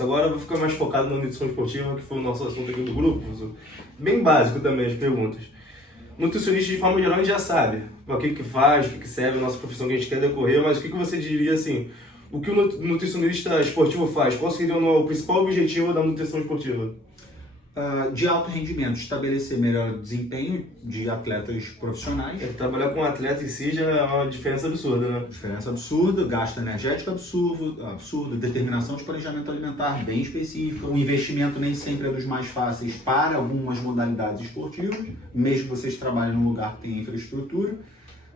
Agora eu vou ficar mais focado na nutrição esportiva, que foi o nosso assunto aqui do grupo. Bem básico também as perguntas. Nutricionista, de forma geral, a gente já sabe o que faz, o que serve a nossa profissão que a gente quer decorrer, mas o que você diria assim, o que o nutricionista esportivo faz? Qual seria o principal objetivo da nutrição esportiva? De alto rendimento, estabelecer melhor desempenho de atletas profissionais. Trabalhar com um atleta em si já é uma diferença absurda, né? Diferença absurda, gasto energético absurdo, determinação de planejamento alimentar bem específica. O investimento nem sempre é dos mais fáceis para algumas modalidades esportivas, mesmo que vocês trabalhem num lugar que tem infraestrutura,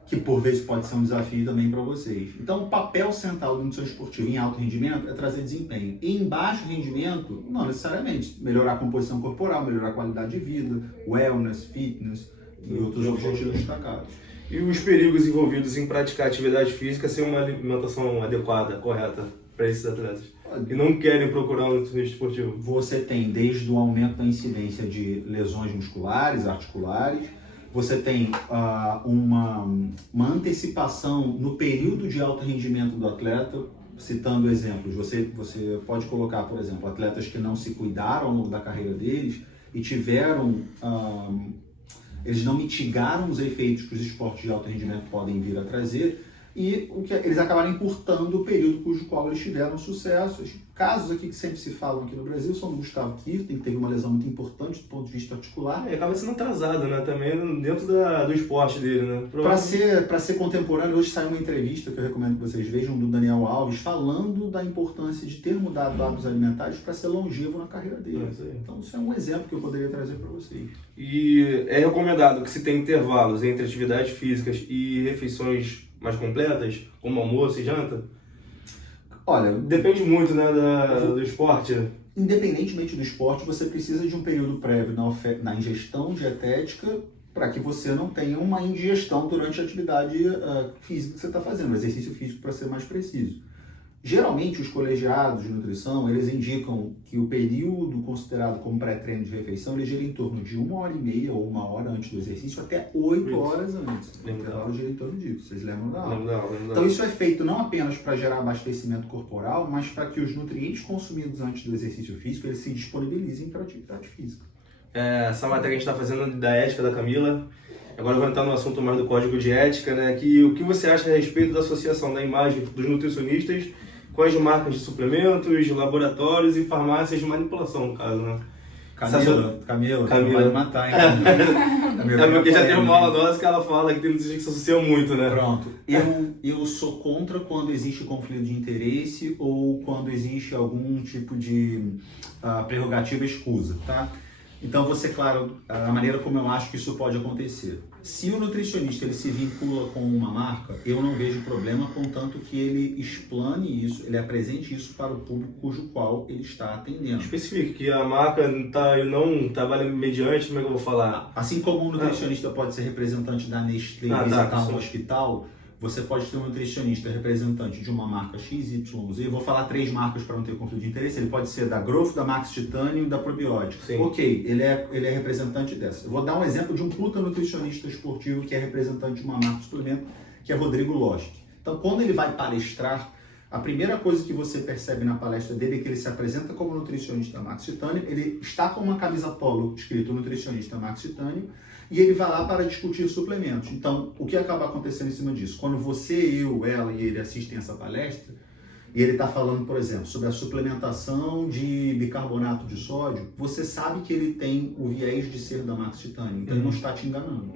que por vezes pode ser um desafio também para vocês. Então, o papel central do nutrição esportiva em alto rendimento é trazer desempenho. E em baixo rendimento, não necessariamente. Melhorar a composição corporal, melhorar a qualidade de vida, wellness, fitness e outros objetivos destacados. E os perigos envolvidos em praticar atividade física sem uma alimentação adequada, correta para esses atletas? E não querem procurar um nutricionista esportivo? Você tem desde o aumento da incidência de lesões musculares, articulares. Você tem uma antecipação no período de alto rendimento do atleta, citando exemplos. Você pode colocar, por exemplo, atletas que não se cuidaram ao longo da carreira deles e tiveram... eles não mitigaram os efeitos que os esportes de alto rendimento podem vir a trazer e eles acabaram encurtando o período cujo qual eles tiveram sucesso. Casos aqui que sempre se falam aqui no Brasil são do Gustavo Kirten, que teve uma lesão muito importante do ponto de vista articular. E acaba sendo atrasado, né? Também dentro do esporte dele, né? Para ser contemporâneo, hoje saiu uma entrevista que eu recomendo que vocês vejam, do Daniel Alves, falando da importância de ter mudado hábitos alimentares para ser longevo na carreira dele. Então isso é um exemplo que eu poderia trazer para vocês. E é recomendado que se tenha intervalos entre atividades físicas e refeições mais completas, como almoço e janta? Olha, depende muito, né, do esporte. Independentemente do esporte, você precisa de um período prévio na ingestão dietética para que você não tenha uma indigestão durante a atividade física que você está fazendo, o exercício físico para ser mais preciso. Geralmente, os colegiados de nutrição, eles indicam que o período considerado como pré-treino de refeição, ele gira em torno de 1h30 ou 1 hora antes do exercício, até 8 horas antes. O intervalo gira em torno disso, vocês lembram da aula? Então isso é feito não apenas para gerar abastecimento corporal, mas para que os nutrientes consumidos antes do exercício físico, eles se disponibilizem para a atividade física. Essa matéria que a gente está fazendo da ética da Camila, agora eu vou entrar no assunto mais do código de ética, né? O que você acha a respeito da associação da imagem dos nutricionistas com as marcas de suplementos, laboratórios e farmácias de manipulação, no caso, né? Camila, vai me matar, hein? Porque já tem uma aula nossa que ela fala que tem nutricionistas que se associam muito, né? Pronto. Eu sou contra quando existe conflito de interesse ou quando existe algum tipo de prerrogativa escusa, tá? Então, vou ser claro a maneira como eu acho que isso pode acontecer. Se o nutricionista ele se vincula com uma marca, eu não vejo problema, contanto que ele explane isso, ele apresente isso para o público cujo qual ele está atendendo. Especifique que a marca não trabalha mediante, como é que eu vou falar? Assim como um nutricionista pode ser representante da Nestlé e visitar um hospital, você pode ter um nutricionista representante de uma marca XYZ. Eu vou falar 3 marcas para não ter conflito de interesse. Ele pode ser da Growth, da Max Titanium e da Probiótico. Sim. Ok, ele é representante dessa. Eu vou dar um exemplo de um puta nutricionista esportivo que é representante de uma marca de suplemento, que é Rodrigo Loschke. Então, quando ele vai palestrar, a primeira coisa que você percebe na palestra dele é que ele se apresenta como nutricionista da Max Titanium, ele está com uma camisa polo escrito nutricionista Max Titanium, e ele vai lá para discutir suplementos. Então, o que acaba acontecendo em cima disso? Quando você, eu, ela e ele assistem essa palestra, e ele está falando, por exemplo, sobre a suplementação de bicarbonato de sódio, você sabe que ele tem o viés de ser da Max Titanium, então ele não está te enganando.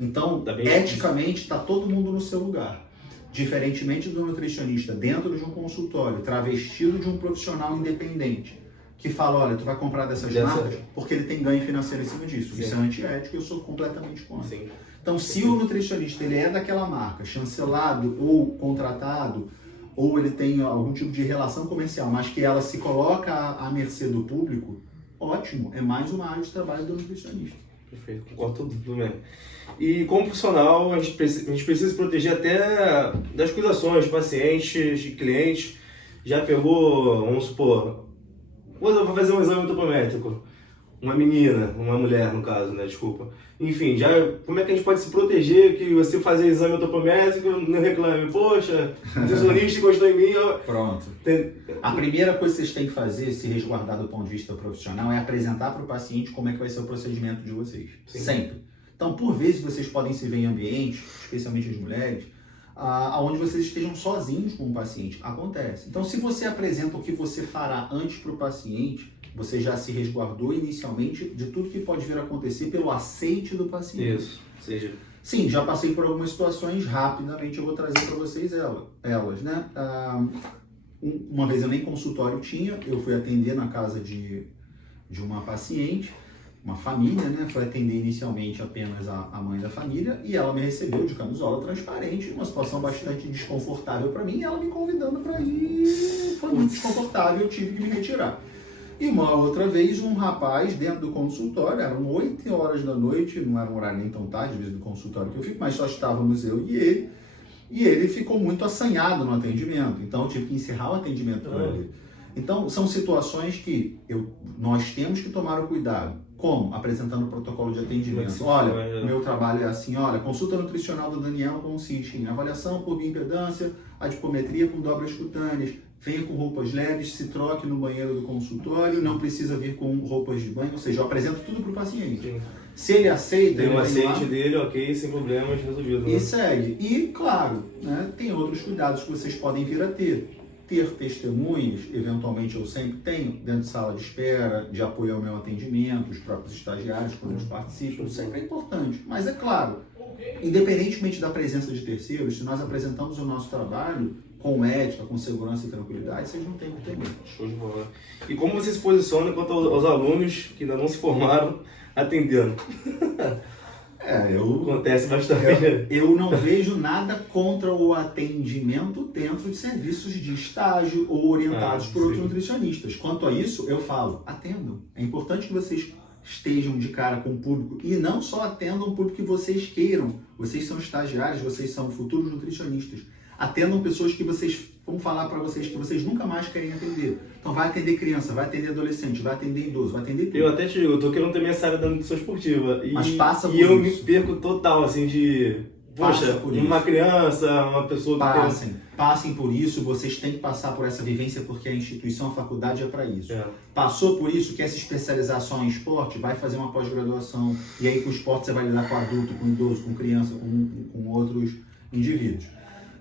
Então, eticamente, está todo mundo no seu lugar. Diferentemente do nutricionista dentro de um consultório, travestido de um profissional independente, que fala, olha, tu vai comprar dessas marcas porque ele tem ganho financeiro em cima disso. Sim. Isso é antiético e eu sou completamente contra. Sim. Então, se o nutricionista ele é daquela marca, chancelado ou contratado, ou ele tem algum tipo de relação comercial, mas que ela se coloca à mercê do público, ótimo, é mais uma área de trabalho do nutricionista. Perfeito, concordo tudo bem. E como profissional, a gente precisa se proteger até das acusações de pacientes, de clientes. Já pegou, vamos supor, vou fazer um exame antropométrico. uma menina, uma mulher no caso, né, desculpa. Enfim, já como é que a gente pode se proteger que você fazer exame antropométrico não reclame, poxa, o nutricionista gostou em mim, Pronto. A primeira coisa que vocês têm que fazer, se resguardar do ponto de vista profissional, é apresentar para o paciente como é que vai ser o procedimento de vocês. Sim. Sempre. Então, por vezes, vocês podem se ver em ambientes, especialmente as mulheres, onde vocês estejam sozinhos com o paciente. Acontece. Então, se você apresenta o que você fará antes para o paciente, você já se resguardou inicialmente de tudo que pode vir a acontecer pelo aceite do paciente. Isso, seja... Sim, já passei por algumas situações, rapidamente eu vou trazer para vocês elas, né? Uma vez eu nem consultório tinha, eu fui atender na casa de uma paciente, uma família, né? Fui atender inicialmente apenas a mãe da família e ela me recebeu de camisola transparente, uma situação bastante desconfortável para mim, e ela me convidando para ir, foi muito desconfortável, eu tive que me retirar. E uma outra vez, um rapaz dentro do consultório, eram 8 horas da noite, não era um horário nem tão tarde, às vezes, do consultório que eu fico, mas só estávamos eu e ele ficou muito assanhado no atendimento, então eu tive que encerrar o atendimento com ele. Então, são situações que nós temos que tomar o cuidado. Como? Apresentando o protocolo de atendimento. Olha, meu trabalho é assim, olha, consulta nutricional do Daniel consiste em avaliação por bioimpedância, adipometria com dobras cutâneas, venha com roupas leves, se troque no banheiro do consultório, não precisa vir com roupas de banho, ou seja, eu apresento tudo para o paciente. Sim. Se ele aceita... Tem um aceite dele, ok, sem problemas, resolvido. E segue. E, claro, né, tem outros cuidados que vocês podem vir a ter. Ter testemunhas, eventualmente eu sempre tenho, dentro de sala de espera, de apoio ao meu atendimento, os próprios estagiários, quando eles participam, sempre é importante. Mas é claro, independentemente da presença de terceiros, se nós apresentamos o nosso trabalho com ética, com segurança e tranquilidade, vocês não têm que ter medo. Show de bola. E como você se posiciona quanto aos alunos que ainda não se formaram atendendo? Acontece bastante. Eu não vejo nada contra o atendimento dentro de serviços de estágio ou orientados por outros nutricionistas. Quanto a isso, eu falo, atendam. É importante que vocês estejam de cara com o público e não só atendam o público que vocês queiram. Vocês são estagiários, vocês são futuros nutricionistas. Atendam pessoas que vocês vão falar para vocês que vocês nunca mais querem atender. Então vai atender criança, vai atender adolescente, vai atender idoso, vai atender tudo. Eu até te digo, eu tô querendo também essa área da nutrição esportiva. Mas passa por eu isso. Me perco total, assim, de... Poxa, uma criança, uma pessoa que Passem por isso, vocês têm que passar por essa vivência porque a instituição, a faculdade é para isso. É. Passou por isso, quer se especializar só em esporte, vai fazer uma pós-graduação. E aí com o esporte você vai lidar com adulto, com idoso, com criança, com outros indivíduos.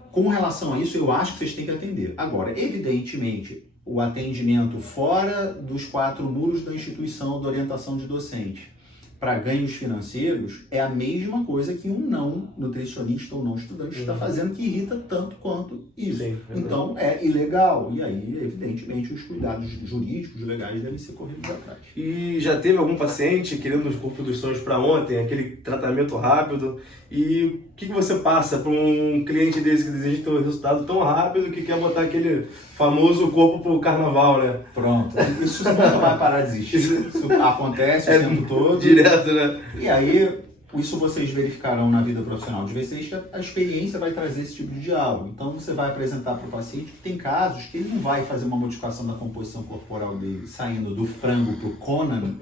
Com relação a isso, eu acho que vocês têm que atender. Agora, evidentemente, o atendimento fora dos 4 muros da instituição de orientação de docente para ganhos financeiros é a mesma coisa que um não nutricionista ou não estudante está fazendo, que irrita tanto quanto isso. Sim, então é ilegal. E aí, evidentemente, os cuidados jurídicos, legais devem ser corridos atrás. E já teve algum paciente querendo os corpos dos sonhos para ontem, aquele tratamento rápido, e o que você passa para um cliente desse que deseja ter um resultado tão rápido que quer botar aquele famoso corpo pro carnaval, né? Pronto. Isso nunca vai parar de existir. Isso acontece o tempo todo. Direto, né? E aí, isso vocês verificarão na vida profissional de vocês, que a experiência vai trazer esse tipo de diálogo. Então, você vai apresentar para o paciente que tem casos que ele não vai fazer uma modificação da composição corporal dele, saindo do frango para o Conan,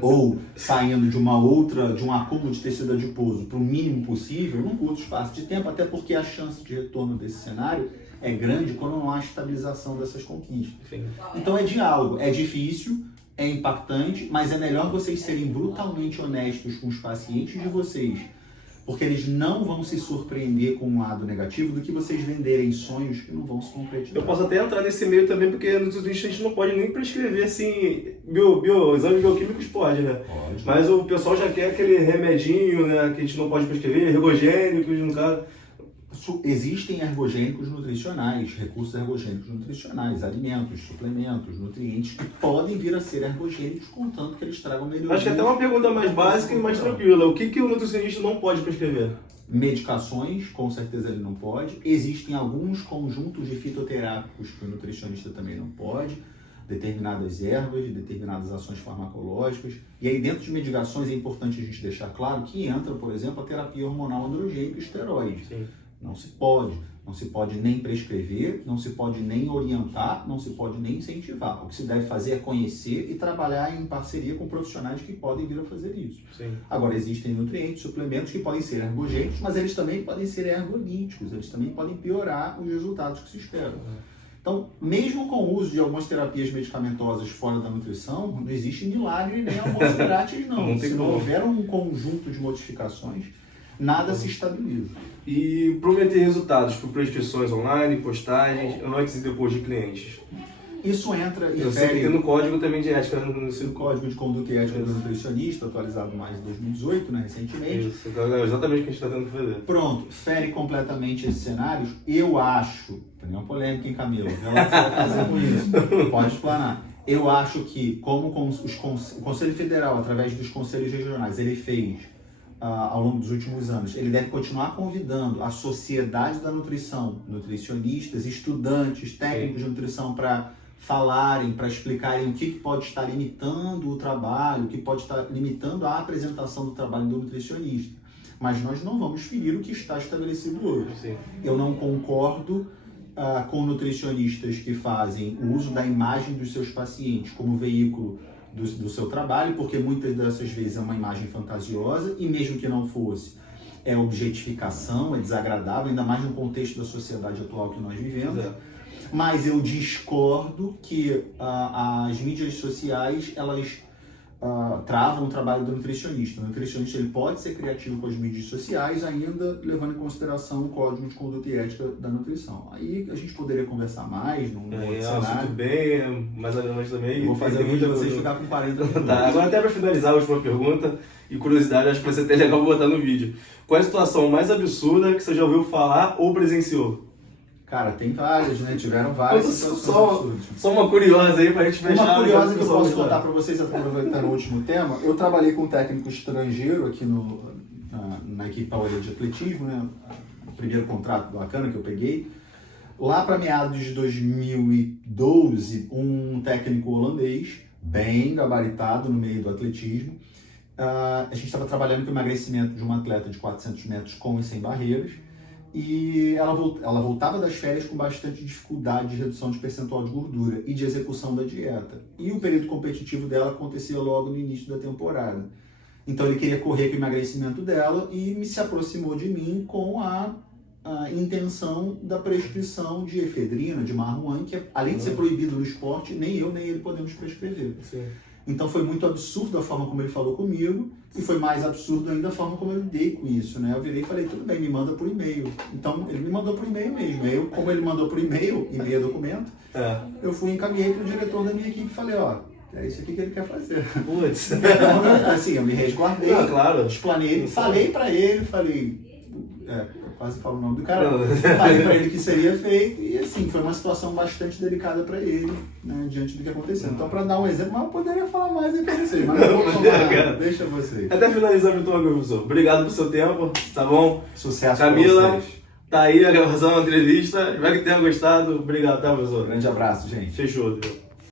ou saindo de um acúmulo de tecido adiposo para o mínimo possível, num curto espaço de tempo, até porque a chance de retorno desse cenário é grande quando não há estabilização dessas conquistas. Sim. Então, é diálogo. É difícil, é impactante, mas é melhor vocês serem brutalmente honestos com os pacientes de vocês, porque eles não vão se surpreender com um lado negativo do que vocês venderem sonhos que não vão se concretizar. Eu posso até entrar nesse meio também, porque no nutricionista a gente não pode nem prescrever assim, exames bioquímicos pode, né? Pode. Mas o pessoal já quer aquele remedinho, né, que a gente não pode prescrever, ergogênicos, no caso. Existem ergogênicos nutricionais, recursos ergogênicos nutricionais, alimentos, suplementos, nutrientes que podem vir a ser ergogênicos, contanto que eles tragam melhoria. Acho que até uma pergunta mais básica e mais tranquila. O que o nutricionista não pode prescrever? Medicações, com certeza ele não pode. Existem alguns conjuntos de fitoterápicos que o nutricionista também não pode. Determinadas ervas, determinadas ações farmacológicas. E aí dentro de medicações é importante a gente deixar claro que entra, por exemplo, a terapia hormonal androgênica e esteroide. Sim. Não se pode. Não se pode nem prescrever, não se pode nem orientar, não se pode nem incentivar. O que se deve fazer é conhecer e trabalhar em parceria com profissionais que podem vir a fazer isso. Sim. Agora, existem nutrientes, suplementos que podem ser ergogênicos, mas eles também podem ser ergolíticos, eles também podem piorar os resultados que se esperam. Então, mesmo com o uso de algumas terapias medicamentosas fora da nutrição, não existe milagre nem almoço grátis, não. Se não houver um conjunto de modificações, nada se estabiliza. E prometer resultados por prescrições online, postagens, antes e depois de clientes. Isso entra e Eu sei que tem no código também de ética no Código de Conduta e Ética do Nutricionista, atualizado mais em 2018, né, recentemente. Isso, é exatamente o que a gente está tentando fazer. Pronto, fere completamente esses cenários. Eu acho, tem uma polêmica em Camila, vê lá o que você vai fazer com isso, pode explanar. Eu acho que, como o Conselho Federal, através dos conselhos regionais, ele fez ao longo dos últimos anos, ele deve continuar convidando a sociedade da nutrição, nutricionistas, estudantes, técnicos de nutrição para falarem, para explicarem o que pode estar limitando o trabalho, o que pode estar limitando a apresentação do trabalho do nutricionista. Mas nós não vamos ferir o que está estabelecido hoje. Sim. Eu não concordo com nutricionistas que fazem o uso da imagem dos seus pacientes como veículo do seu trabalho, porque muitas dessas vezes é uma imagem fantasiosa e mesmo que não fosse, é objetificação, é desagradável, ainda mais no contexto da sociedade atual que nós vivemos. Mas eu discordo que as mídias sociais, elas travam o trabalho do nutricionista. O nutricionista ele pode ser criativo com as mídias sociais, ainda levando em consideração o Código de Conduta e Ética da Nutrição. Aí a gente poderia conversar mais num outro cenário. Tudo bem, mais adiante também. Eu vou fazer um vídeo para vocês ficar com 40 minutos. Tá, agora até para finalizar a última pergunta e curiosidade, acho que vai ser até legal botar no vídeo. Qual é a situação mais absurda que você já ouviu falar ou presenciou? Cara, tem várias, né? Tiveram várias situações absurdas. Só uma curiosa aí pra gente fechar. Uma curiosa que eu posso contar para vocês, aproveitando o último tema. Eu trabalhei com um técnico estrangeiro aqui na equipe Paulo de atletismo, né? O primeiro contrato bacana que eu peguei. Lá para meados de 2012, um técnico holandês, bem gabaritado no meio do atletismo, a gente estava trabalhando com o emagrecimento de uma atleta de 400 metros com e sem barreiras. E ela voltava das férias com bastante dificuldade de redução de percentual de gordura e de execução da dieta. E o período competitivo dela acontecia logo no início da temporada. Então ele queria correr com o emagrecimento dela e se aproximou de mim com a intenção da prescrição de efedrina, de marruan, que além de ser proibido no esporte, nem eu nem ele podemos prescrever. Sim. Então foi muito absurdo a forma como ele falou comigo e foi mais absurdo ainda a forma como eu lidei com isso, né? Eu virei e falei, tudo bem, me manda por e-mail. Então ele me mandou por e-mail mesmo. Aí como ele mandou por e-mail é documento, eu fui e encaminhei para o diretor da minha equipe e falei, ó, é isso aqui que ele quer fazer. Putz. Então, assim, eu me resguardei, claro. explanei, falei para ele, quase falo o nome do cara, falei para ele que seria feito e assim, foi uma situação bastante delicada para ele, né, diante do que aconteceu. Então, para dar um exemplo, mas eu poderia falar mais aí para vocês, mas não vou falar, deixa vocês. Até finalizar, então, professor. Obrigado pelo seu tempo, tá bom? Sucesso Camila, pra vocês. Tá aí a gravação da entrevista, espero que tenha gostado. Obrigado, tá, professor? Grande abraço, gente. Fechou, Deus.